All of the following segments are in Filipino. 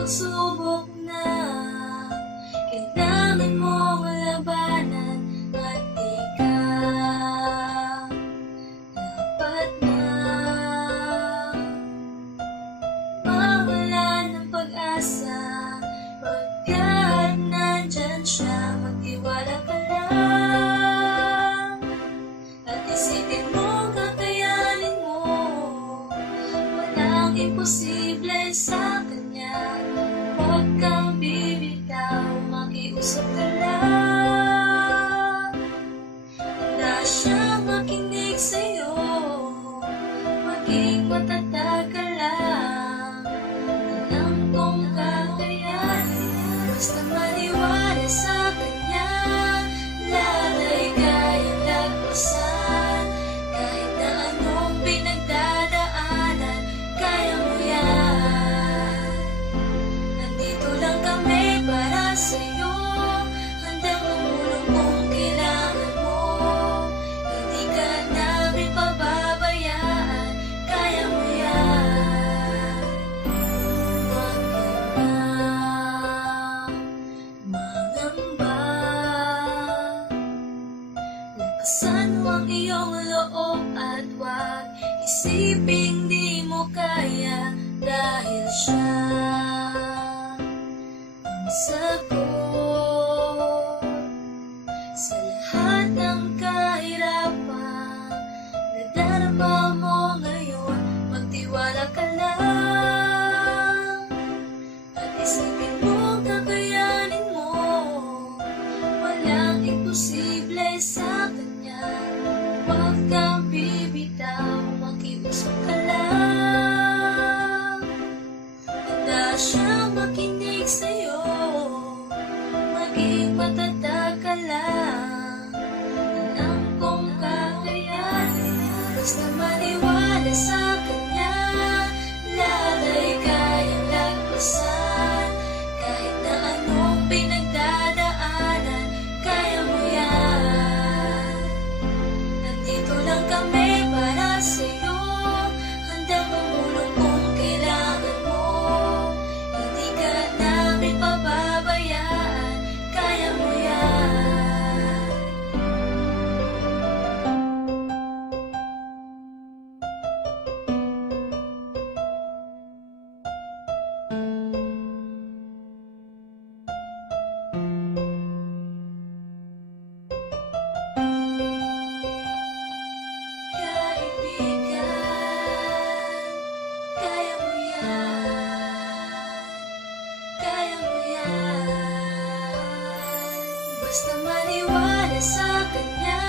pagsubok na kailangan mong labanan at ikaw dapat na mawalan ng pag-asa pagkat nandyan siya. Magtiwala ka lang at isipin mo kakayanin mo, walang imposible sa kanya. Huwag kang bibitaw, makiusap ka lang. Handa siyang makinig sa'yo, maging matatag ka lang. Alam kong kakayanin, basta maniwala sa kanya. Lalay kayang lagpasan kahit na anong pinagdadaanan, kaya mo yan. Nandito lang kami para sa'yo, handang tumulong kung kailangan mo. Hindi ka namin pababayaan, kaya mo yan. Huwag ka na mangamba, lakasan mo ang iyong loob at huwag isiping di mo kaya, dahil siya ang sagot sa lahat ng kahirapan na darama mo ngayon. Magtiwala ka lang at isipin mo kakayanin mo, walang imposible sa kanya. Huwag kang bibitaw, makiusap ka lang. Handa siyang makinig sa'yo, maging matatag ka lang. Alam kong kakayanin, basta maniwala sa kanya. Lalay kayang lagpasan kahit na anong pinagdadaanan, kaya mo yan. Nandito lang kami para sa'yo, handang tumulong kung kailangan mo. Hindi ka namin pababayaan, kaya mo yan. Kaibigan, kaya mo yan, kaya mo yan. Basta maniwala sa kanya.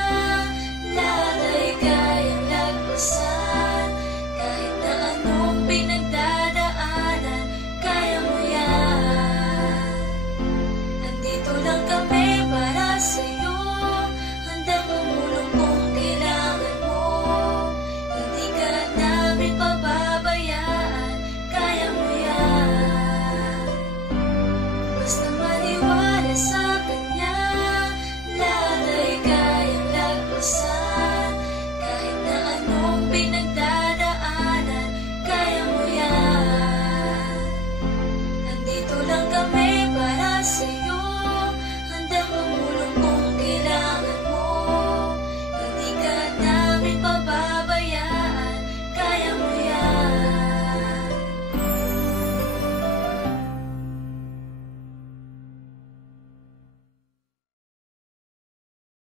Lalay kayang lagpasan kahit na anong pinagdadaanan.